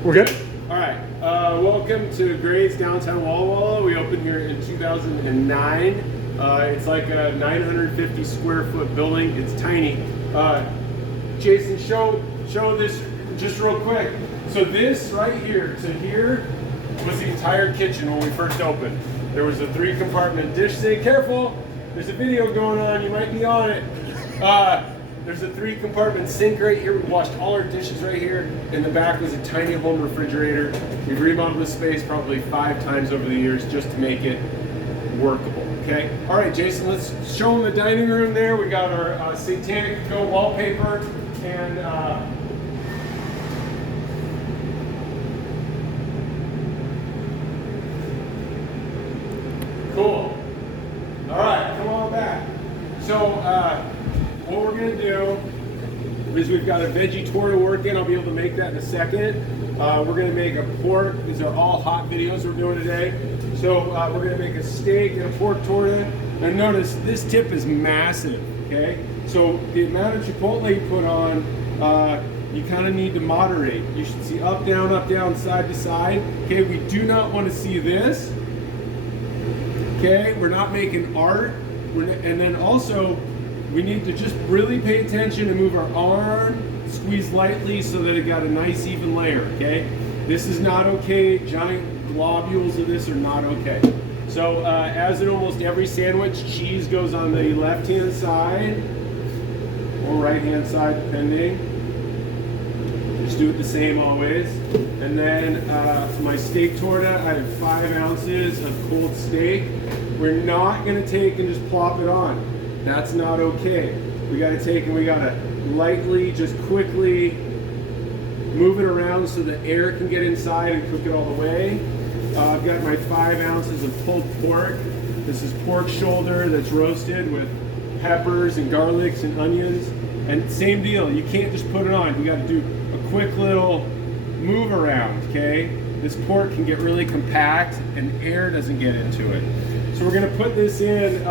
We're good? All right. Welcome to Graze downtown Walla Walla. We opened here in 2009. It's like a 950 square foot building. It's tiny. Jason, show this just real quick. So this right here to here was the entire kitchen when we first opened. There was a 3-compartment dish sink. Careful, there's a video going on. You might be on it. There's a 3-compartment sink right here. We washed all our dishes right here. In the back was a tiny home refrigerator. We've remodeled this space probably 5 times over the years just to make it workable, okay? All right, Jason, let's show them the dining room there. We got our Satanic Go wallpaper and cool. All right, come on back. So, what we're gonna do is we've got a veggie torta working. I'll be able to make that in a second. We're gonna make a pork. These are all hot videos we're doing today. So we're gonna make a steak and a pork torta. And notice this tip is massive, okay? So the amount of chipotle you put on, you kind of need to moderate. You should see up, down, side to side. Okay, we do not want to see this. Okay, we're not making art. And then also, we need to just really pay attention and move our arm, squeeze lightly so that it got a nice even layer, okay? This is not okay. Giant globules of this are not okay. So as in almost every sandwich, cheese goes on the left-hand side or right-hand side, depending. Just do it the same always. And then for my steak torta, I have 5 ounces of cold steak. We're not gonna take and just plop it on. That's not okay. We gotta take and we gotta lightly, just quickly move it around so the air can get inside and cook it all the way. I've got my 5 ounces of pulled pork. This is pork shoulder that's roasted with peppers and garlics and onions. And same deal, you can't just put it on. You gotta do a quick little move around, okay? This pork can get really compact and air doesn't get into it. So we're gonna put this in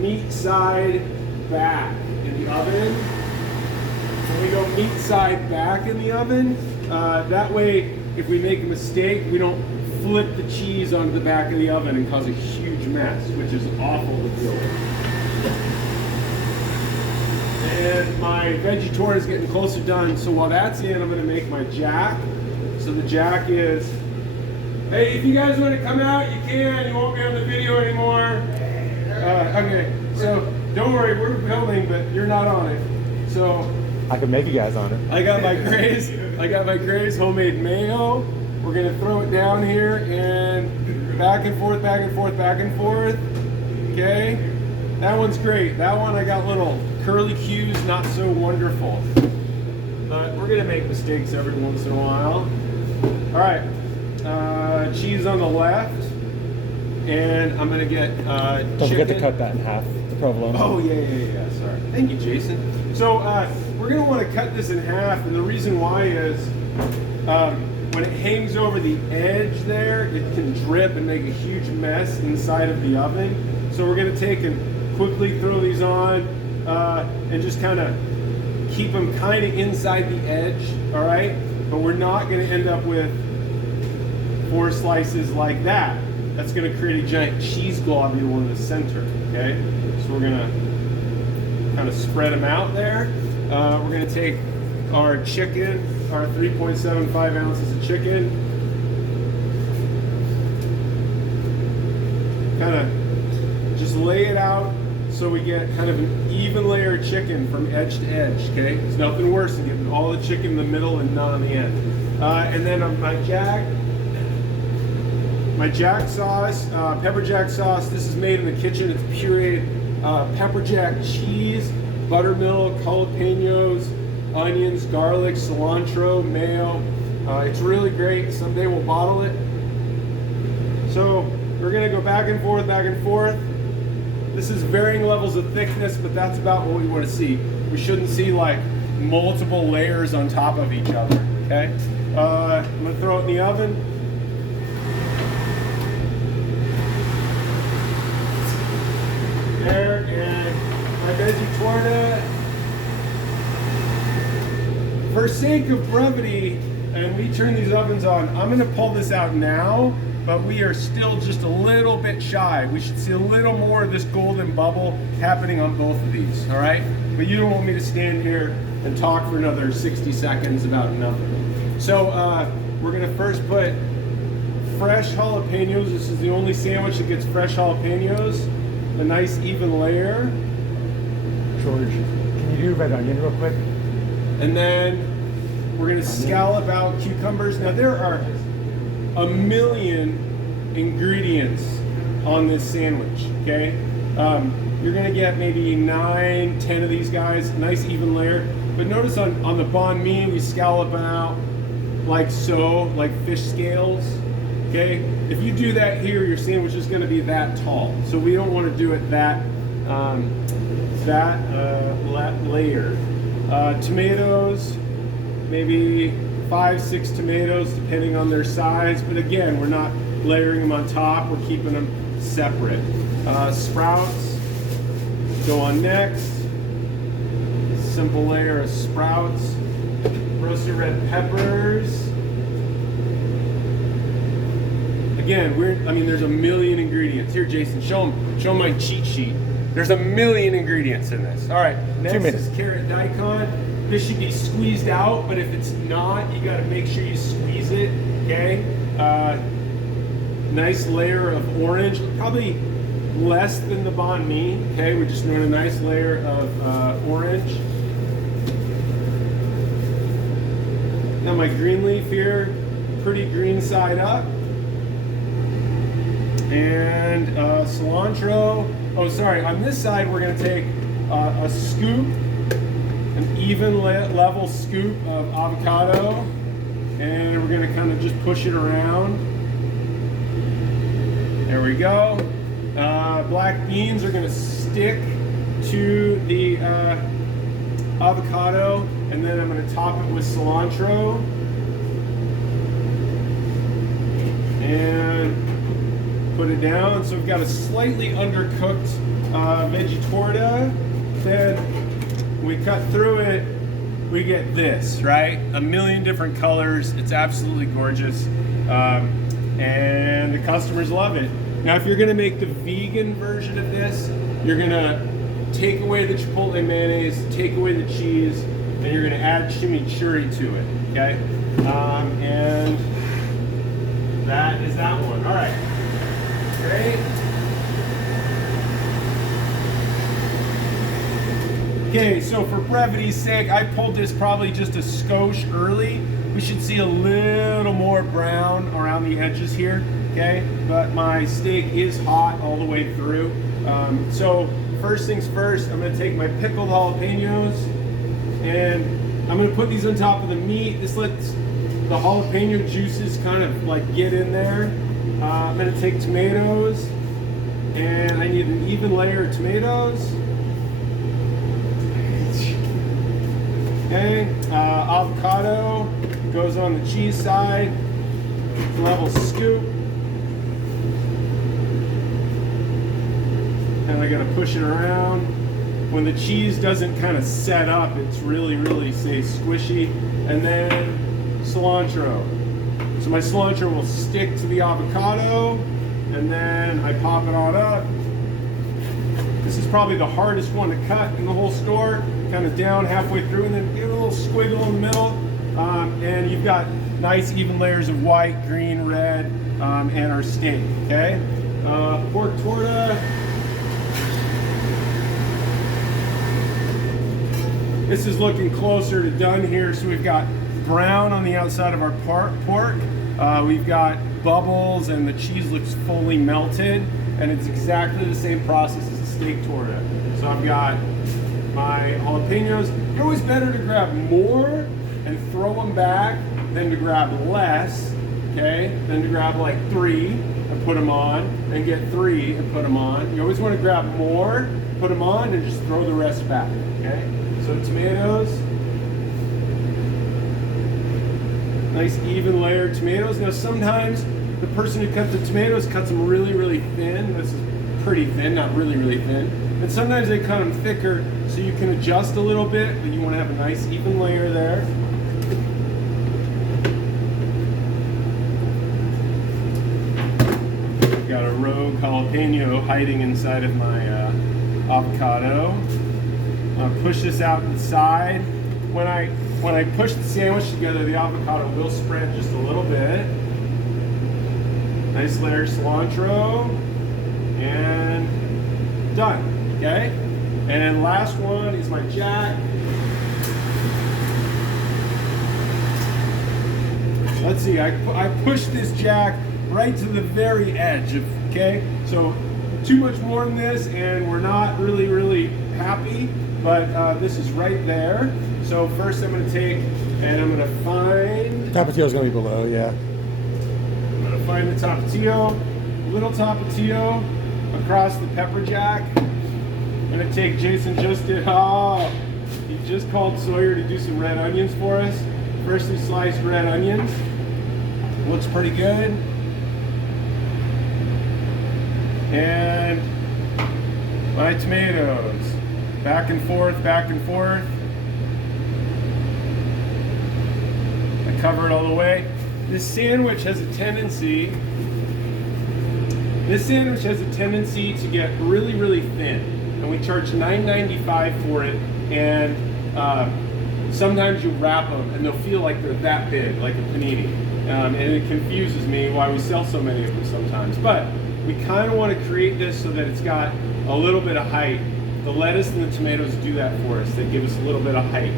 meat side back in the oven. When we go meat side back in the oven, that way if we make a mistake, we don't flip the cheese onto the back of the oven and cause a huge mess, which is awful to deal with. And my veggie torta is getting close to done, so while that's in, I'm gonna make my jack. So the jack is, hey, if you guys want to come out, you can. You won't be on the video anymore. Okay, so don't worry, we're filming, but you're not on it. So I can make you guys on it. I got my Graze homemade mayo. We're gonna throw it down here and back and forth, back and forth, back and forth. Okay, that one's great. That one I got little curly cues, not so wonderful. But we're gonna make mistakes every once in a while. All right. Cheese on the left, and I'm gonna get Don't forget to cut that in half, the provolone. Oh yeah. Sorry. Thank you, Jason. So we're gonna want to cut this in half, and the reason why is when it hangs over the edge there, it can drip and make a huge mess inside of the oven. So we're gonna take and quickly throw these on and just kind of keep them kind of inside the edge. All right, but we're not gonna end up with 4 slices like that. That's gonna create a giant cheese globule in the center, okay? So we're gonna kind of spread them out there. We're gonna take our chicken, our 3.75 ounces of chicken, kind of just lay it out so we get kind of an even layer of chicken from edge to edge, okay? There's nothing worse than getting all the chicken in the middle and none on the end. And then my jack sauce, pepper jack sauce. This is made in the kitchen. It's pureed pepper jack cheese, buttermilk, jalapenos, onions, garlic, cilantro, mayo. It's really great. Someday we'll bottle it. So we're gonna go back and forth, back and forth. This is varying levels of thickness, but that's about what we want to see. We shouldn't see like multiple layers on top of each other, okay? I'm gonna throw it in the oven. There, and my veggie torta. For sake of brevity, and we turn these ovens on. I'm gonna pull this out now, but we are still just a little bit shy. We should see a little more of this golden bubble happening on both of these, all right? But you don't want me to stand here and talk for another 60 seconds about nothing. So we're gonna first put fresh jalapenos. This is the only sandwich that gets fresh jalapenos. A nice even layer. George, can you do red onion real quick? And then we're gonna scallop out cucumbers. Now there are a million ingredients on this sandwich, okay? You're gonna get maybe 9, 10 of these guys, nice even layer. But notice on the banh mi, we scallop them out like so, like fish scales, okay? If you do that here, your sandwich is gonna be that tall. So we don't wanna do it that layer. Tomatoes, maybe 5, 6 tomatoes, depending on their size. But again, we're not layering them on top. We're keeping them separate. Sprouts go on next. Simple layer of sprouts. Roasted red peppers. Again, there's a million ingredients. Here, Jason, show them my cheat sheet. There's a million ingredients in this. All right, next is carrot daikon. This should be squeezed out, but if it's not, you gotta make sure you squeeze it, okay? Nice layer of orange, probably less than the banh mi, okay? We're just doing a nice layer of orange. Now my green leaf here, pretty green side up. And cilantro. Oh, sorry, on this side we're gonna take a scoop, an even level scoop of avocado, and we're gonna kind of just push it around. There we go. Black beans are gonna stick to the avocado, and then I'm gonna top it with cilantro. And put it down. So we've got a slightly undercooked veggie torta. Then we cut through it, we get this, right? A million different colors. It's absolutely gorgeous. And the customers love it. Now, if you're gonna make the vegan version of this, you're gonna take away the chipotle mayonnaise, take away the cheese, and you're gonna add chimichurri to it, okay? And that is that one. All right. Great. Okay, so for brevity's sake, I pulled this probably just a skosh early. We should see a little more brown around the edges here, okay? But my steak is hot all the way through. So first things first, I'm gonna take my pickled jalapenos and I'm gonna put these on top of the meat. This lets the jalapeno juices kind of like get in there. I'm gonna take tomatoes, and I need an even layer of tomatoes. Okay, avocado goes on the cheese side, level scoop. And I gotta push it around. When the cheese doesn't kind of set up, it's really, say, squishy. And then cilantro. So my cilantro will stick to the avocado, and then I pop it on up. This is probably the hardest one to cut in the whole store, kind of down halfway through, and then give it a little squiggle in the middle. And you've got nice even layers of white, green, red, and our steak, okay? Pork torta. This is looking closer to done here, so we've got brown on the outside of our pork. We've got bubbles and the cheese looks fully melted, and it's exactly the same process as a steak torta. So I've got my jalapenos. It's always better to grab more and throw them back than to grab less, okay? Than to grab like 3 and put them on, and get 3 and put them on. You always want to grab more, put them on, and just throw the rest back, okay? So tomatoes. Nice even layer of tomatoes. Now sometimes the person who cuts the tomatoes cuts them really thin. This is pretty thin, not really thin. And sometimes they cut them thicker, so you can adjust a little bit, but you want to have a nice even layer there. got a rogue jalapeno hiding inside of my avocado. I'll push this out to the side. When I push the sandwich together, the avocado will spread just a little bit. Nice layer of cilantro, and done. Okay. And then last one is my jack. Let's see. I pushed this jack right to the very edge of. Okay. So too much more than this, and we're not really happy. But this is right there. So first I'm going to take and I'm going to find... Tapatio is going to be below, yeah. I'm going to find the Tapatio, little Tapatio across the pepper jack. I'm going to take, Jason just did, he just called Sawyer to do some red onions for us. Freshly sliced red onions. Looks pretty good. And my tomatoes. Back and forth, back and forth. I cover it all the way. This sandwich has a tendency to get really thin. And we charge $9.95 for it. And sometimes you wrap them and they'll feel like they're that big, like a panini. And it confuses me why we sell so many of them sometimes. But we kind of want to create this so that it's got a little bit of height. The lettuce and the tomatoes do that for us. They give us a little bit of height.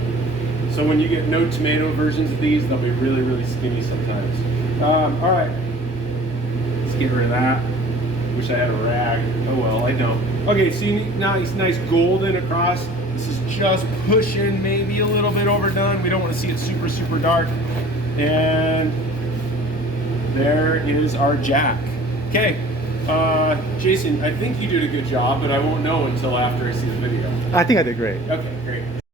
So when you get no tomato versions of these, they'll be really skinny sometimes. All right, let's get rid of that. Wish I had a rag. Oh well, I don't. Okay, see, nice golden across. This is just pushing, maybe a little bit overdone. We don't want to see it super dark. And there is our jack. Okay. Jason, I think you did a good job, but I won't know until after I see the video. I think I did great. Okay, great.